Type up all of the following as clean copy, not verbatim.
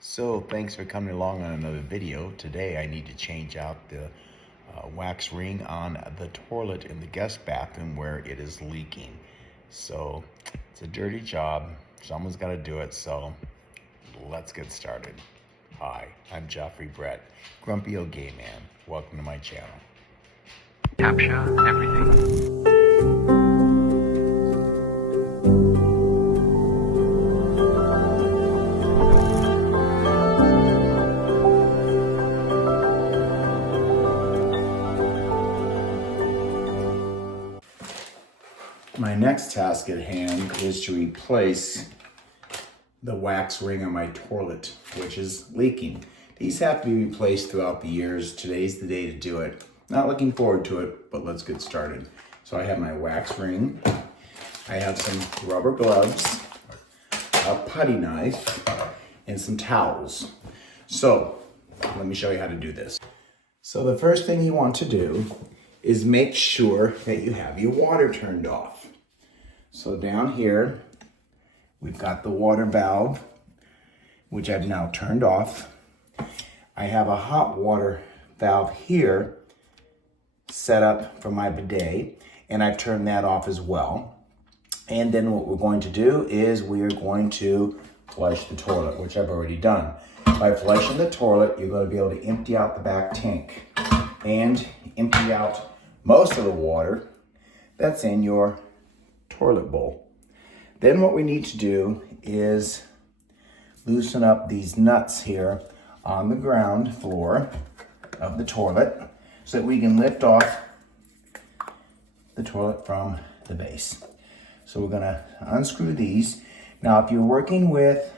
So thanks for coming along on another video. Today I need to change out the wax ring on the toilet in the guest bathroom where it is leaking. So it's a dirty job. Someone's got to do it. So let's get started. Hi, I'm Joffrey Brett, Grumpy Old Gay Man. Welcome to my channel. Capture everything. My next task at hand is to replace the wax ring on my toilet, which is leaking. These have to be replaced throughout the years. Today's the day to do it. Not looking forward to it, but let's get started. So I have my wax ring. I have some rubber gloves, a putty knife, and some towels. So let me show you how to do this. So the first thing you want to do is make sure that you have your water turned off. So down here, we've got the water valve, which I've now turned off. I have a hot water valve here set up for my bidet, and I've turned that off as well. And then what we're going to do is we are going to flush the toilet, which I've already done. By flushing the toilet, you're going to be able to empty out the back tank and empty out most of the water that's in your toilet bowl. Then what we need to do is loosen up these nuts here on the ground floor of the toilet so that we can lift off the toilet from the base. So we're gonna unscrew these. Now, if you're working with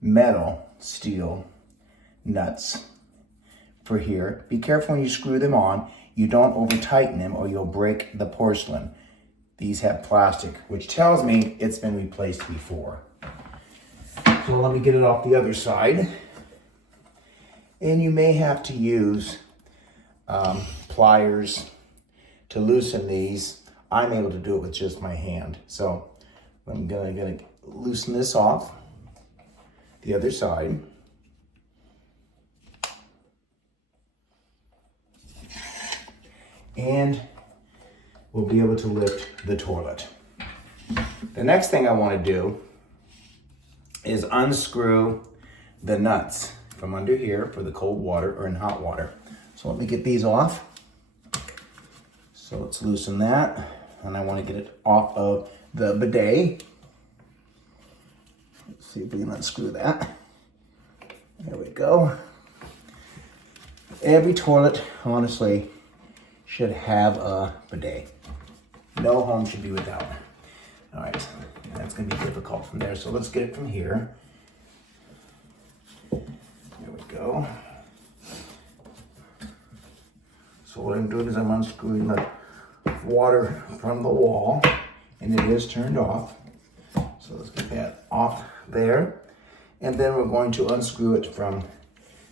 metal, steel nuts for here, be careful when you screw them on. You don't over tighten them or you'll break the porcelain. These have plastic, which tells me it's been replaced before. So let me get it off the other side. And you may have to use pliers to loosen these. I'm able to do it with just my hand. So I'm gonna loosen this off the other side. And we'll be able to lift the toilet. The next thing I want to do is unscrew the nuts from under here for the cold water or in hot water. So let me get these off. So let's loosen that. And I want to get it off of the bidet. Let's see if we can unscrew that. There we go. Every toilet, honestly, should have a bidet. No home should be without. All right, that's gonna be difficult from there. So let's get it from here. There we go. So what I'm doing is I'm unscrewing the water from the wall, and it is turned off. So let's get that off there. And then we're going to unscrew it from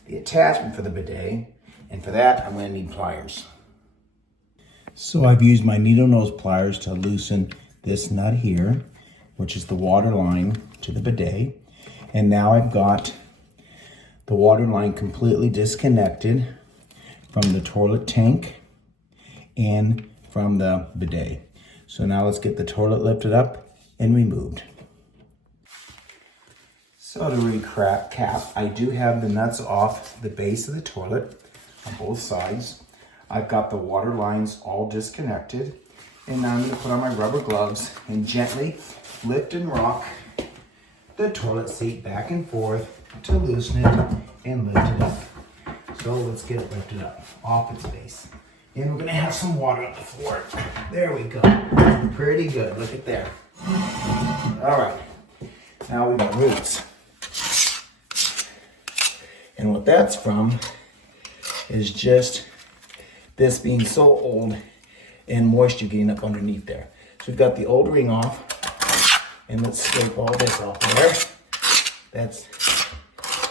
the attachment for the bidet. And for that, I'm gonna need pliers. So I've used my needle nose pliers to loosen this nut here, which is the water line to the bidet. And now I've got the water line completely disconnected from the toilet tank and from the bidet. So now let's get the toilet lifted up and removed. So to recap, I do have the nuts off the base of the toilet on both sides. I've got the water lines all disconnected, and now I'm going to put on my rubber gloves and gently lift and rock the toilet seat back and forth to loosen it and lift it up. So let's get it lifted up off its base. And we're going to have some water on the floor. There we go. Pretty good. Look at there. All right. Now we got roots. And what that's from is just this being so old and moisture getting up underneath there. So we've got the old ring off, and let's scrape all this off there. That's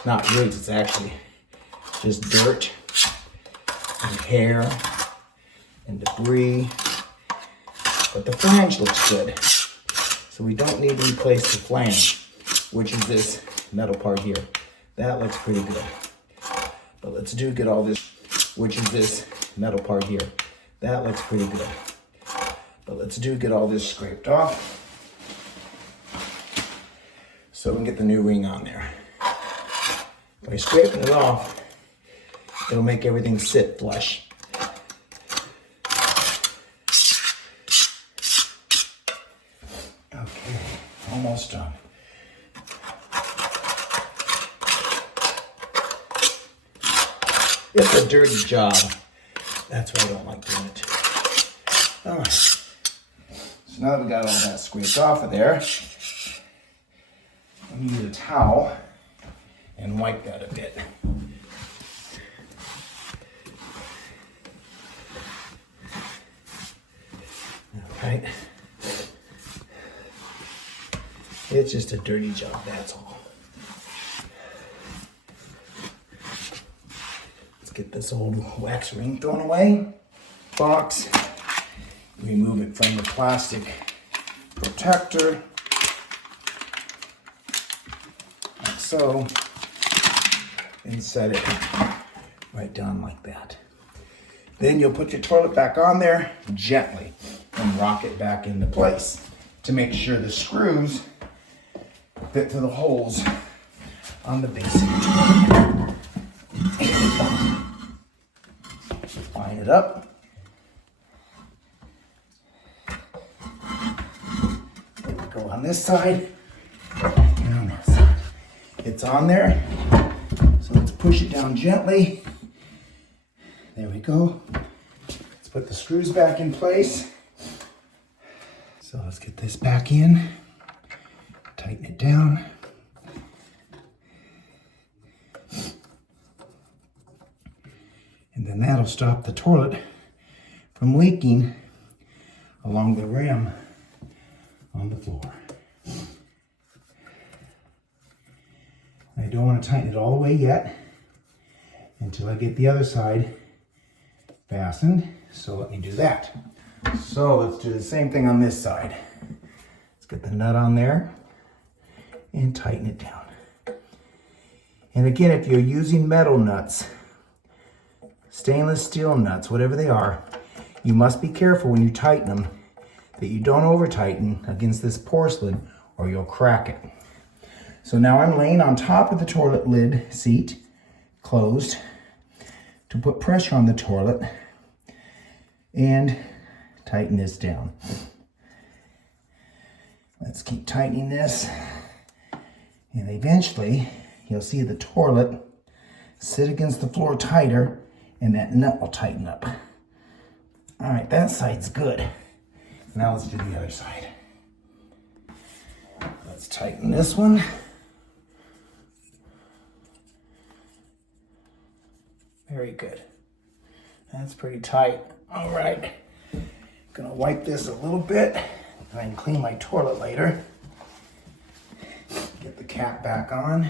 not roots, it's actually just dirt and hair and debris. But the flange looks good. So we don't need to replace the flange, which is this metal part here. That looks pretty good. But let's get all this, which is this metal part here. That looks pretty good. But let's get all this scraped off so we can get the new ring on there. By scraping it off, it'll make everything sit flush. Okay, almost done. It's a dirty job. That's why I don't like doing it. All right. So now that we got all that scraped off of there, I'm gonna use a towel and wipe that a bit. All right. It's just a dirty job, that's all. Get this old wax ring thrown away. Box. Remove it from the plastic protector. Like so. And set it right down like that. Then you'll put your toilet back on there gently and rock it back into place to make sure the screws fit to the holes on the base. Line it up. There we go on this side and on this side. It's on there. So let's push it down gently. There we go. Let's put the screws back in place. So let's get this back in. Tighten it down. And then that'll stop the toilet from leaking along the rim on the floor. I don't want to tighten it all the way yet until I get the other side fastened. So let me do that. So let's do the same thing on this side. Let's get the nut on there and tighten it down. And again, if you're using metal nuts, stainless steel nuts, whatever they are, you must be careful when you tighten them that you don't over tighten against this porcelain or you'll crack it. So now I'm laying on top of the toilet lid seat, closed, to put pressure on the toilet and tighten this down. Let's keep tightening this, and eventually you'll see the toilet sit against the floor tighter and that nut will tighten up. All right, that side's good. Now let's do the other side. Let's tighten this one. Very good. That's pretty tight. All right. Gonna wipe this a little bit. I can clean my toilet later. Get the cap back on.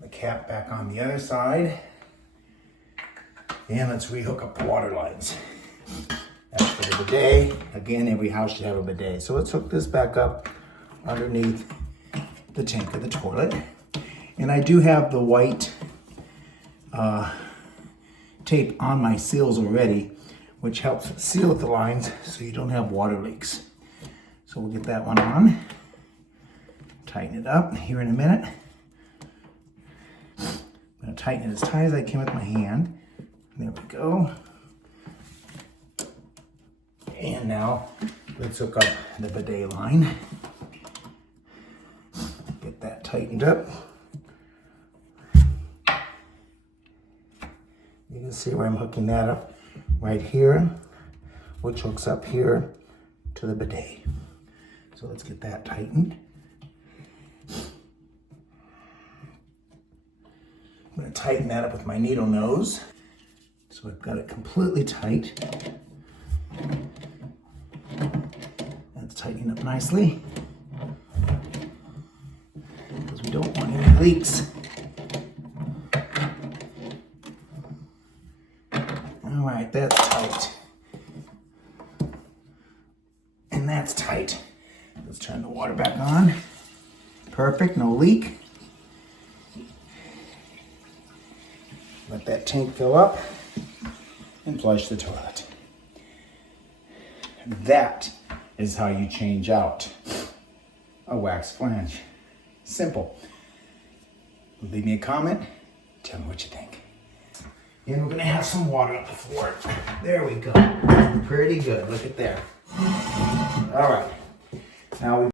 The cap back on the other side. And let's rehook up the water lines. As for the bidet, again, every house should have a bidet. So let's hook this back up underneath the tank of the toilet. And I do have the white tape on my seals already, which helps seal the lines so you don't have water leaks. So we'll get that one on. Tighten it up here in a minute. I'm gonna tighten it as tight as I can with my hand. There we go. And now let's hook up the bidet line. Get that tightened up. You can see where I'm hooking that up right here, which hooks up here to the bidet. So let's get that tightened. I'm going to tighten that up with my needle nose. So I've got it completely tight. That's tightening up nicely, because we don't want any leaks. All right, that's tight. And that's tight. Let's turn the water back on. Perfect. perfect, no leak. Let that tank fill up and flush the toilet. That is how you change out a wax flange. Simple. Leave me a comment. Tell me what you think. And we're gonna have some water on the floor. There we go. Pretty good. Look at there. All right. Now we